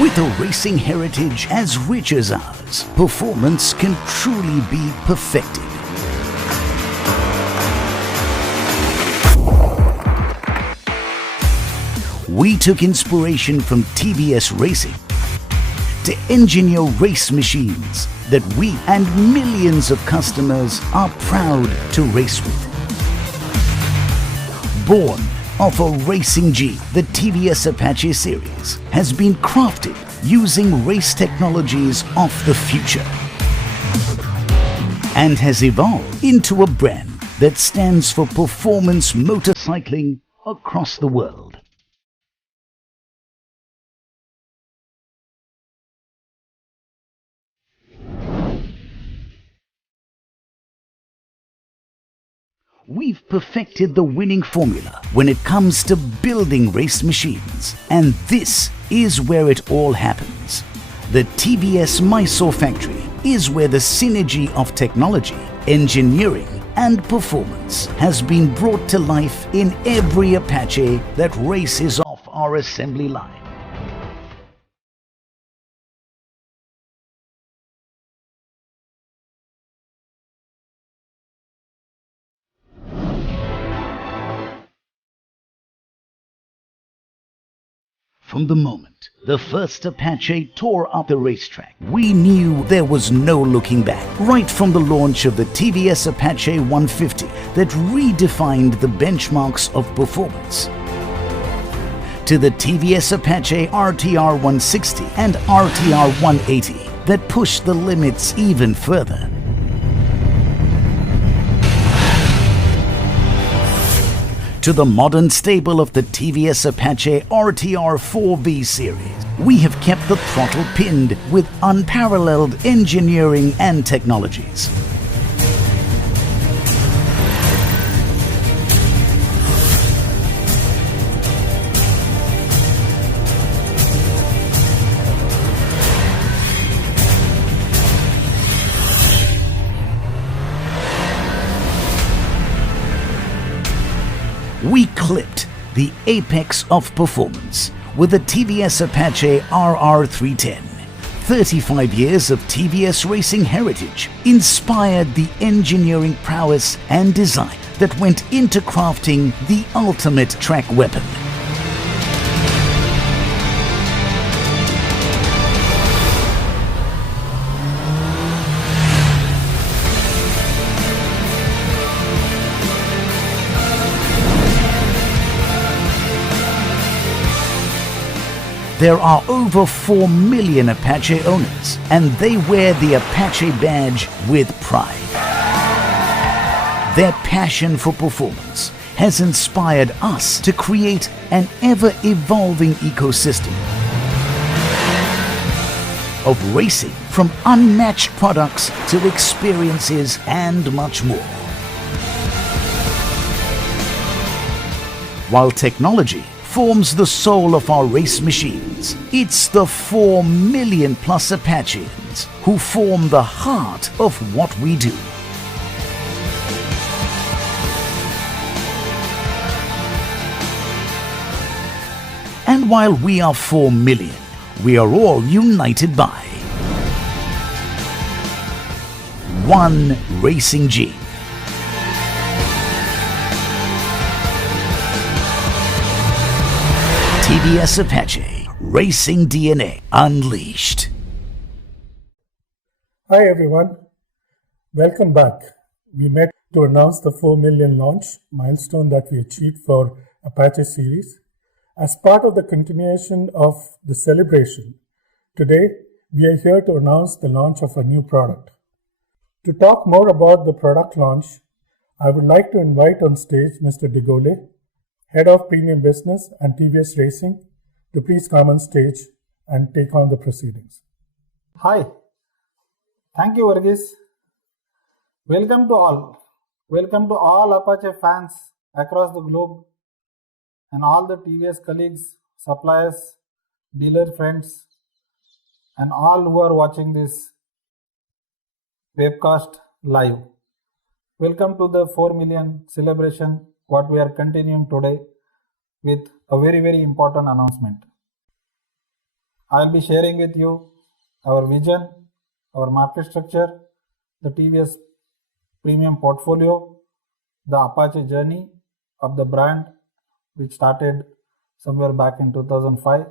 With a racing heritage as rich as ours, performance can truly be perfected. We took inspiration from TVS Racing to engineer race machines that we and millions of customers are proud to race with. Born of a Racing G, the TVS Apache series has been crafted using race technologies of the future and has evolved into a brand that stands for performance motorcycling across the world. We've perfected the winning formula when it comes to building race machines, and this is where it all happens. The TVS Mysore factory is where the synergy of technology, engineering and performance has been brought to life in every Apache that races off our assembly line. From the moment the first Apache tore up the racetrack, we knew there was no looking back. Right from the launch of the TVS Apache 150 that redefined the benchmarks of performance, to the TVS Apache RTR 160 and RTR 180 that pushed the limits even further, to the modern stable of the TVS Apache RTR 4V series, we have kept the throttle pinned with unparalleled engineering and technologies. We clipped the apex of performance with the TVS Apache RR310. 35 years of TVS racing heritage inspired the engineering prowess and design that went into crafting the ultimate track weapon. There are over 4 million Apache owners, and they wear the Apache badge with pride. Their passion for performance has inspired us to create an ever-evolving ecosystem of racing, from unmatched products to experiences and much more. While technology forms the soul of our race machines, it's the 4 million plus Apacheans who form the heart of what we do. And while we are 4 million, we are all united by one Racing G. TVS Apache, Racing DNA Unleashed. Hi everyone, welcome back. We met to announce the 4 million launch milestone that we achieved for Apache series. As part of the continuation of the celebration, today we are here to announce the launch of a new product. To talk more about the product launch, I would like to invite on stage Mr. Digole, Head of Premium Business and TVS Racing, to please come on stage and take on the proceedings. Hi, thank you Varghese. Welcome to all. Welcome to all Apache fans across the globe and all the TVS colleagues, suppliers, dealer friends and all who are watching this webcast live. Welcome to the 4 million celebration, what we are continuing today with a very important announcement. I'll be sharing with you our vision, our market structure, the TVS premium portfolio, the Apache journey of the brand which started somewhere back in 2005,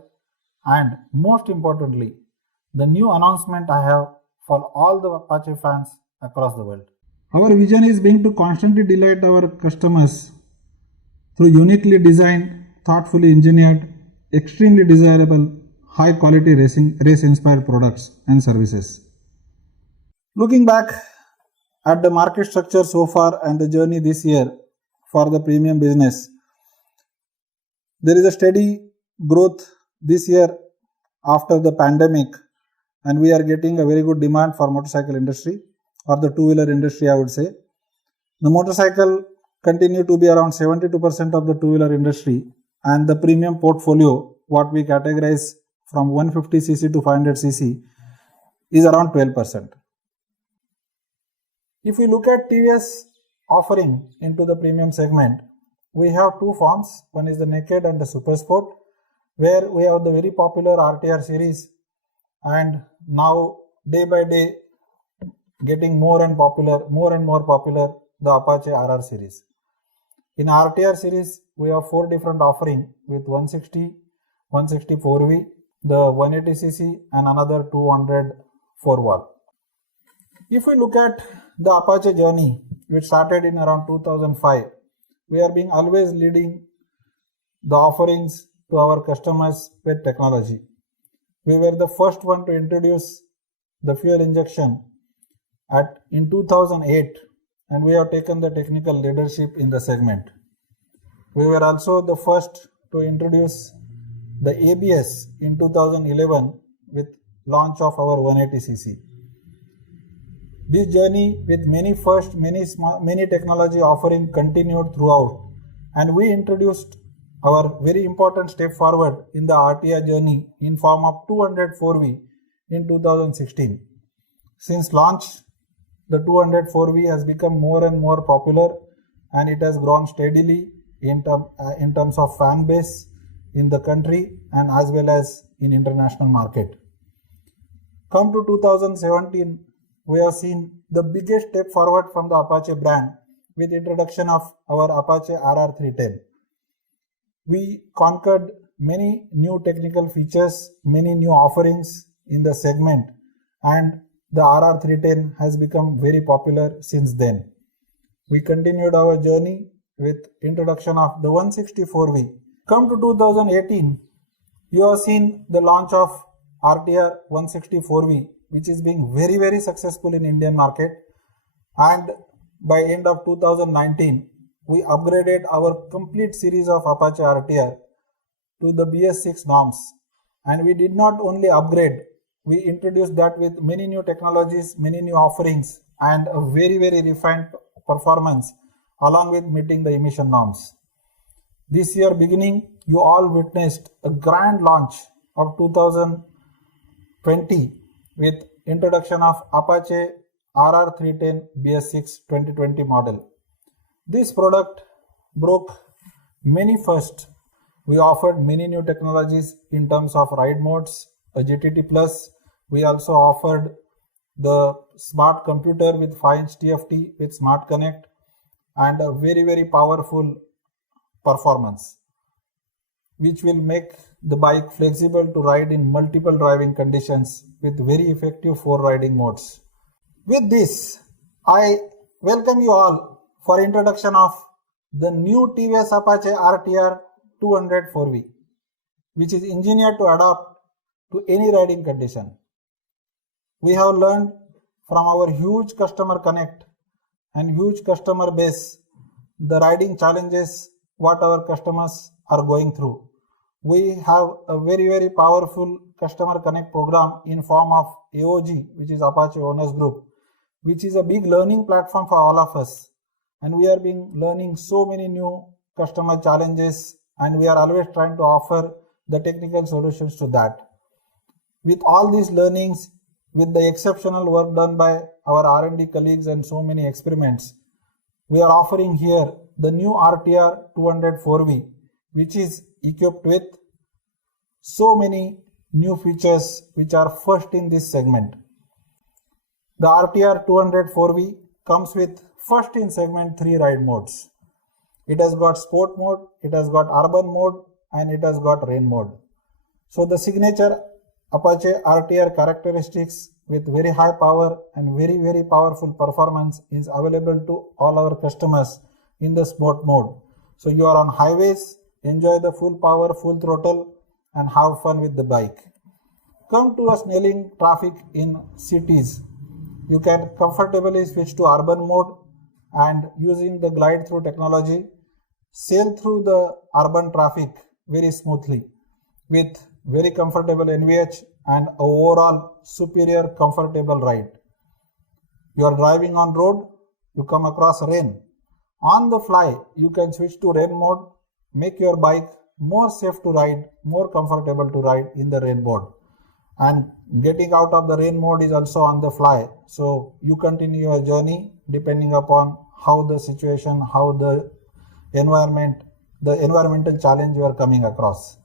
and most importantly, the new announcement I have for all the Apache fans across the world. Our vision is being to constantly delight our customers through uniquely designed, thoughtfully engineered, extremely desirable, high quality race inspired products and services. Looking back at the market structure so far and the journey this year for the premium business, there is a steady growth this year after the pandemic, and we are getting a very good demand for motorcycle industry or the two-wheeler industry, I would say. The motorcycle continue to be around 72% of the two-wheeler industry, and the premium portfolio, what we categorize from 150cc to 500cc, is around 12%. If we look at TVS offering into the premium segment, we have two forms. One is the Naked and the Super Sport, where we have the very popular RTR series, and now day by day getting more and more popular, the Apache RR series. In RTR series, we have four different offering with 160, 164V, the 180cc and another 200 4-valve. If we look at the Apache journey, which started in around 2005, we are being always leading the offerings to our customers with technology. We were the first one to introduce the fuel injection in 2008, and we have taken the technical leadership in the segment. We were also the first to introduce the ABS in 2011 with launch of our 180cc. This journey with many first, many technology offering continued throughout, and we introduced our very important step forward in the RTR journey in form of 204V in 2016. Since launch, the 204V has become more and more popular, and it has grown steadily in terms of fan base in the country and as well as in international market. Come to 2017, we have seen the biggest step forward from the Apache brand with introduction of our Apache RR 310. We conquered many new technical features, many new offerings in the segment, and the RR 310 has become very popular since then. We continued our journey with introduction of the 164V. Come to 2018, you have seen the launch of RTR 164V, which is being very successful in Indian market, and by end of 2019, we upgraded our complete series of Apache RTR to the BS6 norms. And we did not only upgrade, we introduced that with many new technologies, many new offerings, and a very refined performance along with meeting the emission norms. This year beginning, you all witnessed a grand launch of 2020 with introduction of Apache RR 310 BS6 2020 model. This product broke many firsts. We offered many new technologies in terms of ride modes, a GTT Plus. We also offered the smart computer with 5-inch TFT with Smart Connect and a very powerful performance, which will make the bike flexible to ride in multiple driving conditions with very effective 4 riding modes. With this, I welcome you all for introduction of the new TVS Apache RTR 204V, which is engineered to adapt to any riding condition. We have learned from our huge customer connect and huge customer base the riding challenges what our customers are going through. We have a very powerful customer connect program in form of AOG, which is Apache Owners Group, which is a big learning platform for all of us. And we are learning so many new customer challenges, and we are always trying to offer the technical solutions to that. With all these learnings, with the exceptional work done by our R&D colleagues and so many experiments, we are offering here the new RTR 204V, which is equipped with so many new features which are first in this segment. The RTR 200 4V comes with first in segment 3 ride modes. It has got sport mode, it has got urban mode, and it has got rain mode. So the signature Apache RTR characteristics with very high power and very powerful performance is available to all our customers in the sport mode. So you are on highways, enjoy the full power, full throttle, and have fun with the bike. Come to us nailing traffic in cities. You can comfortably switch to urban mode and using the glide through technology, sail through the urban traffic very smoothly with very comfortable NVH and overall superior comfortable ride. You are driving on road, you come across rain. On the fly, you can switch to rain mode, make your bike more safe to ride, more comfortable to ride in the rain mode. And getting out of the rain mode is also on the fly. So you continue your journey depending upon how the situation, how the environmental challenge you are coming across.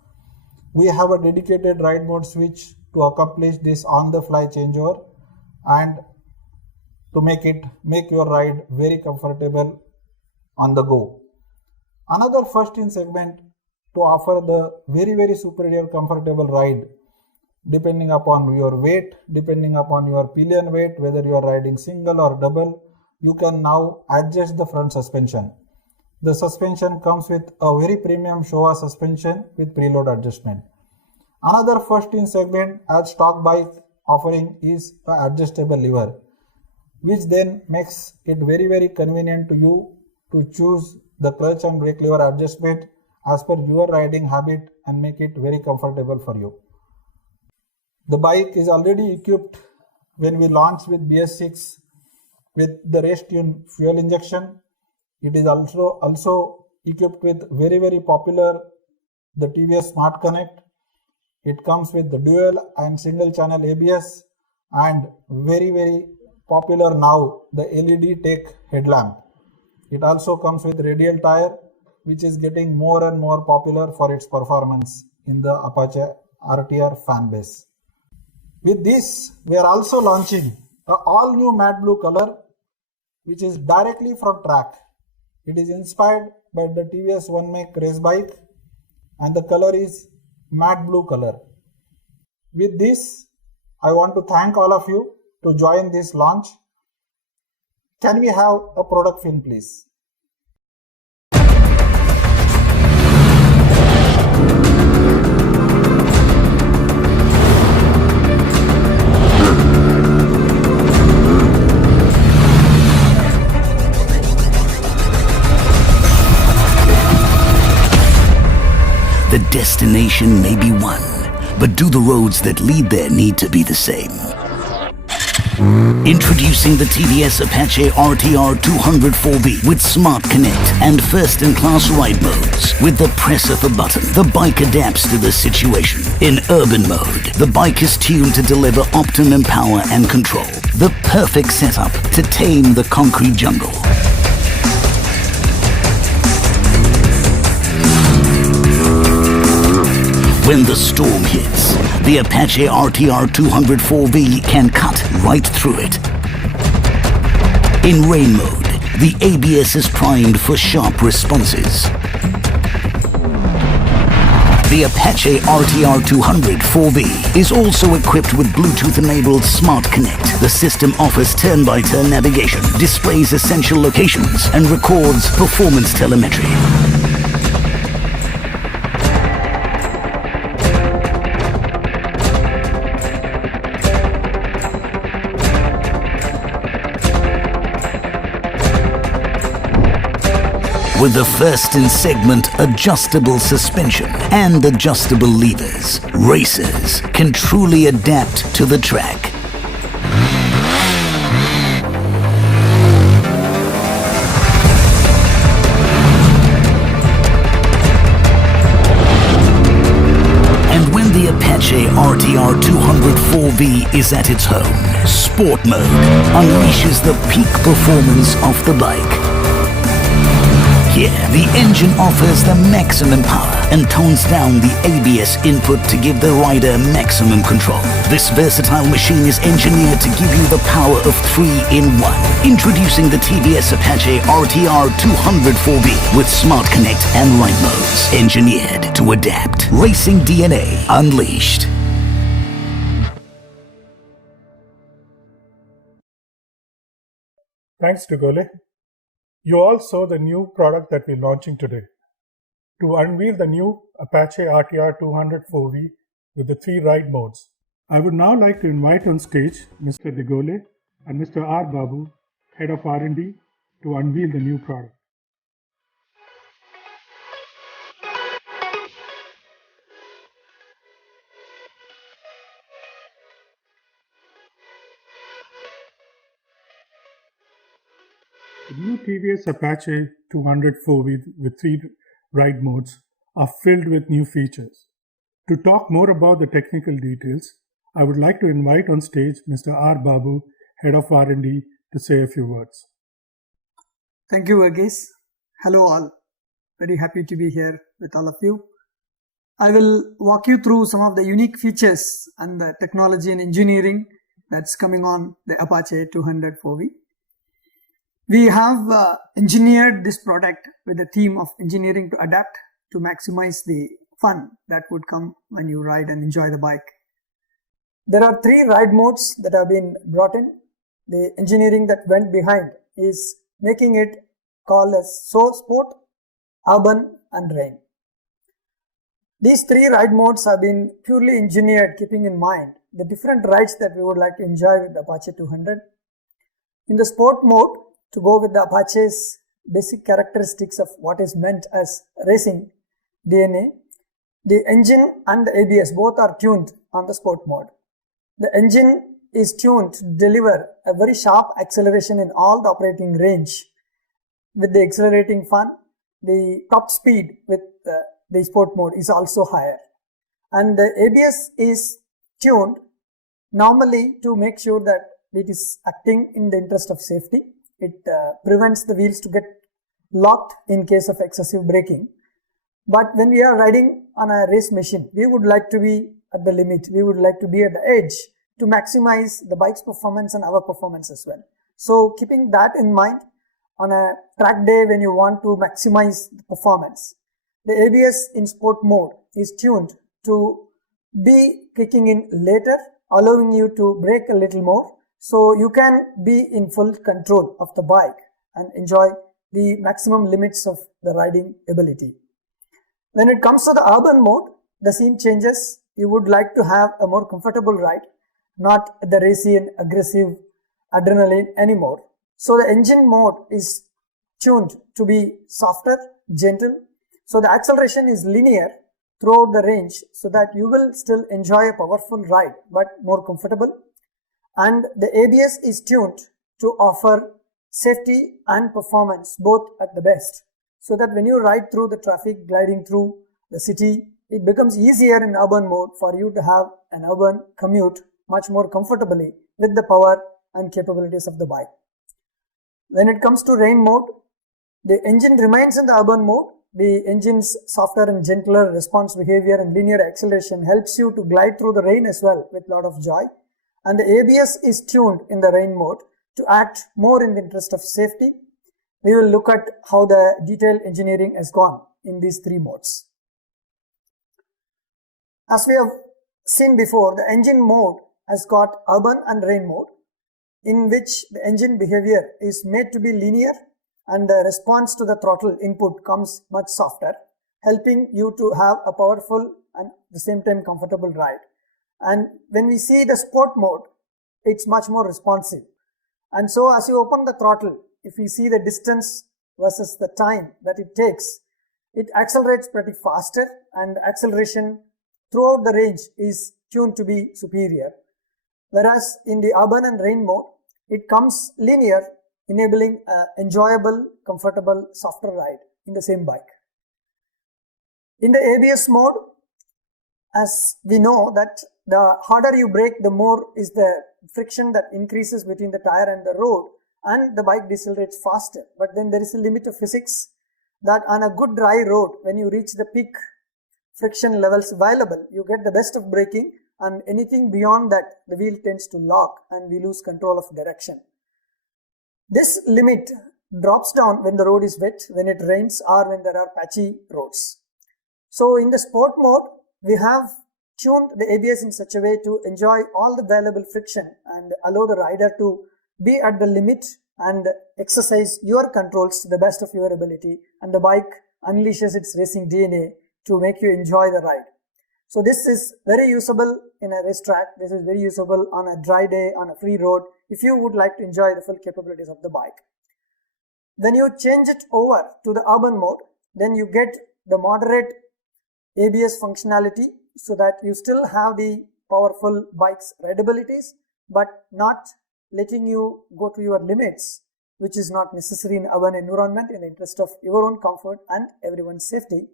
We have a dedicated ride mode switch to accomplish this on the fly changeover and to make your ride very comfortable on the go. Another first in segment to offer the very superior comfortable ride depending upon your weight, depending upon your pillion weight, whether you are riding single or double, you can now adjust the front suspension. The suspension comes with a very premium Showa suspension with preload adjustment. Another first in segment as stock bike offering is an adjustable lever, which then makes it very convenient to you to choose the clutch and brake lever adjustment as per your riding habit and make it very comfortable for you. The bike is already equipped when we launched with BS6 with the race tune fuel injection. It is also equipped with very popular the TVS Smart Connect. It comes with the dual and single channel ABS and very popular now the LED Tech headlamp. It also comes with radial tire, which is getting more and more popular for its performance in the Apache RTR fan base. With this, we are also launching an all new matte blue color, which is directly from track. It is inspired by the TVS One Make race bike and the color is matte blue color. With this, I want to thank all of you to join this launch. Can we have a product film, please? The destination may be one, but do the roads that lead there need to be the same? Introducing the TVS Apache RTR 204V with Smart Connect and first-in-class ride modes. With the press of a button, the bike adapts to the situation. In urban mode, the bike is tuned to deliver optimum power and control. The perfect setup to tame the concrete jungle. When the storm hits, the Apache RTR 204V can cut right through it. In rain mode, the ABS is primed for sharp responses. The Apache RTR 204V is also equipped with Bluetooth-enabled Smart Connect. The system offers turn-by-turn navigation, displays essential locations, and records performance telemetry. With the first in segment adjustable suspension and adjustable levers, racers can truly adapt to the track. And when the Apache RTR 204V is at its home, Sport Mode unleashes the peak performance of the bike. Here, the engine offers the maximum power and tones down the ABS input to give the rider maximum control. This versatile machine is engineered to give you the power of 3 in 1. Introducing the TVS Apache RTR 204V with Smart Connect and Ride modes. Engineered to adapt. Racing DNA unleashed. Thanks, Dugole. You all saw the new product that we're launching today. To unveil the new Apache RTR 204V with the 3 ride modes, I would now like to invite on stage Mr. Dugole and Mr. R. Babu, Head of R&D, to unveil the new product. The new TVS Apache 204V with 3 ride modes are filled with new features. To talk more about the technical details, I would like to invite on stage Mr. R. Babu, Head of R&D, to say a few words. Thank you, Varghese. Hello all. Very happy to be here with all of you. I will walk you through some of the unique features and the technology and engineering that's coming on the Apache 204V. We have engineered this product with a theme of engineering to adapt to maximize the fun that would come when you ride and enjoy the bike. There are 3 ride modes that have been brought in. The engineering that went behind is making it called as Sport, Urban and Rain. These 3 ride modes have been purely engineered keeping in mind the different rides that we would like to enjoy with the Apache 200. In the Sport mode, to go with the Apache's basic characteristics of what is meant as racing DNA, the engine and the ABS both are tuned on the Sport mode. The engine is tuned to deliver a very sharp acceleration in all the operating range. With the accelerating fun, the top speed with the Sport mode is also higher. And the ABS is tuned normally to make sure that it is acting in the interest of safety. It prevents the wheels to get locked in case of excessive braking. But when we are riding on a race machine, we would like to be at the limit. We would like to be at the edge to maximize the bike's performance and our performance as well. So keeping that in mind, on a track day when you want to maximize the performance, the ABS in Sport mode is tuned to be kicking in later, allowing you to brake a little more. So you can be in full control of the bike and enjoy the maximum limits of the riding ability. When it comes to the urban mode, the scene changes. You would like to have a more comfortable ride, not the racy and aggressive adrenaline anymore. So the engine mode is tuned to be softer, gentle. So the acceleration is linear throughout the range so that you will still enjoy a powerful ride but more comfortable. And the ABS is tuned to offer safety and performance both at the best, so that when you ride through the traffic, gliding through the city, it becomes easier in urban mode for you to have an urban commute much more comfortably with the power and capabilities of the bike. When it comes to rain mode, the engine remains in the urban mode. The engine's softer and gentler response behavior and linear acceleration helps you to glide through the rain as well with a lot of joy. And the ABS is tuned in the rain mode to act more in the interest of safety. We will look at how the detailed engineering has gone in these 3 modes. As we have seen before, the engine mode has got urban and rain mode, in which the engine behavior is made to be linear and the response to the throttle input comes much softer, helping you to have a powerful and at the same time comfortable ride. And when we see the Sport mode, it's much more responsive. And so as you open the throttle, if we see the distance versus the time that it takes, it accelerates pretty faster, and acceleration throughout the range is tuned to be superior. Whereas in the urban and rain mode, it comes linear, enabling an enjoyable, comfortable, softer ride in the same bike. In the ABS mode, as we know that the harder you brake, the more is the friction that increases between the tire and the road, and the bike decelerates faster. But then there is a limit of physics, that on a good dry road, when you reach the peak friction levels available, you get the best of braking, and anything beyond that, the wheel tends to lock and we lose control of direction. This limit drops down when the road is wet, when it rains, or when there are patchy roads. So in the sport mode, we have tuned the ABS in such a way to enjoy all the available friction and allow the rider to be at the limit and exercise your controls to the best of your ability, and the bike unleashes its racing DNA to make you enjoy the ride. So this is very usable in a racetrack. This is very usable on a dry day, on a free road, if you would like to enjoy the full capabilities of the bike. When you change it over to the urban mode, then you get the moderate ABS functionality, so that you still have the powerful bike's rideabilities, but not letting you go to your limits, which is not necessary in urban environment in the interest of your own comfort and everyone's safety.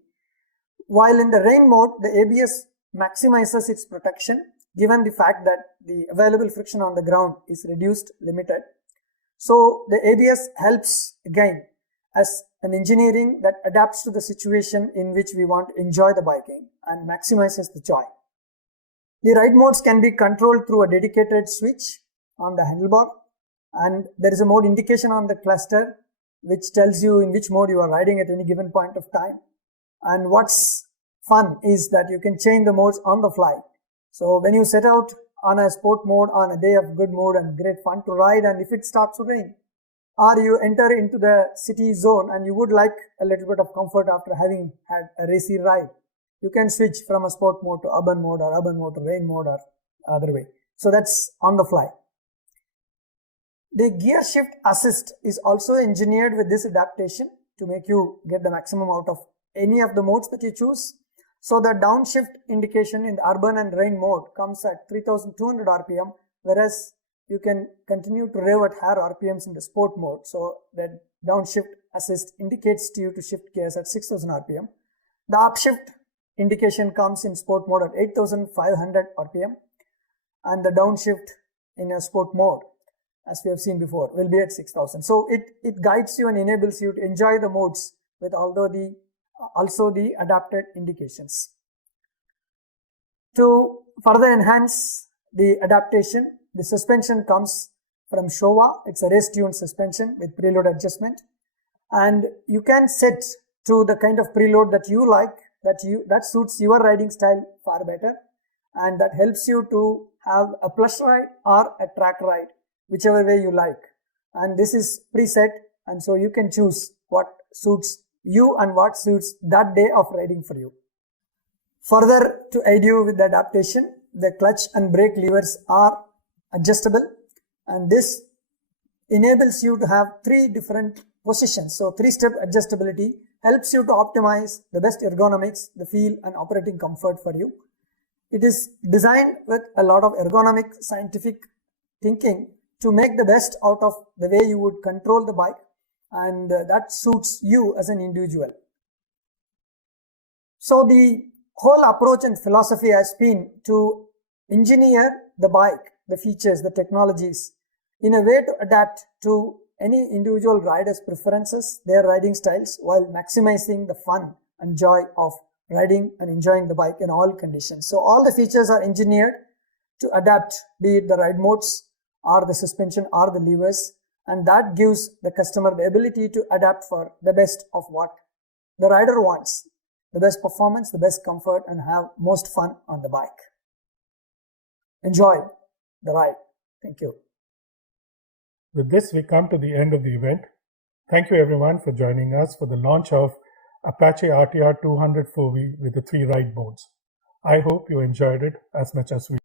While in the rain mode, the ABS maximizes its protection, given the fact that the available friction on the ground is reduced, limited. So the ABS helps again as an engineering that adapts to the situation in which we want to enjoy the biking and maximizes the joy. The ride modes can be controlled through a dedicated switch on the handlebar, and there is a mode indication on the cluster which tells you in which mode you are riding at any given point of time. And what's fun is that you can change the modes on the fly. So when you set out on a sport mode on a day of good mood and great fun to ride, and if it starts to rain, or you enter into the city zone and you would like a little bit of comfort after having had a racy ride, you can switch from a sport mode to urban mode, or urban mode to rain mode, or other way. So that's on the fly. The gear shift assist is also engineered with this adaptation to make you get the maximum out of any of the modes that you choose. So the downshift indication in the urban and rain mode comes at 3200 RPM, whereas you can continue to rev at higher RPMs in the sport mode. So that downshift assist indicates to you to shift gears at 6000 RPM. The upshift indication comes in sport mode at 8500 RPM, and the downshift in a sport mode, as we have seen before, will be at 6000. So it guides you and enables you to enjoy the modes with also the adapted indications. To further enhance the adaptation, the suspension comes from Showa. It's a race-tuned suspension with preload adjustment, and you can set to the kind of preload that you like, that suits your riding style far better, and that helps you to have a plush ride or a track ride, whichever way you like. And this is preset, and so you can choose what suits you and what suits that day of riding for you. Further, to aid you with the adaptation, the clutch and brake levers are adjustable, and this enables you to have 3 different positions. So 3-step adjustability helps you to optimize the best ergonomics, the feel and operating comfort for you. It is designed with a lot of ergonomic scientific thinking to make the best out of the way you would control the bike, and that suits you as an individual. So the whole approach and philosophy has been to engineer the bike, the features, the technologies in a way to adapt to any individual rider's preferences, their riding styles, while maximizing the fun and joy of riding and enjoying the bike in all conditions. So all the features are engineered to adapt, be it the ride modes or the suspension or the levers, and that gives the customer the ability to adapt for the best of what the rider wants, the best performance, the best comfort, and have most fun on the bike. Enjoy the ride. Thank you. With this, we come to the end of the event. Thank you everyone for joining us for the launch of Apache RTR 200 4V with the 3 ride modes. I hope you enjoyed it as much as we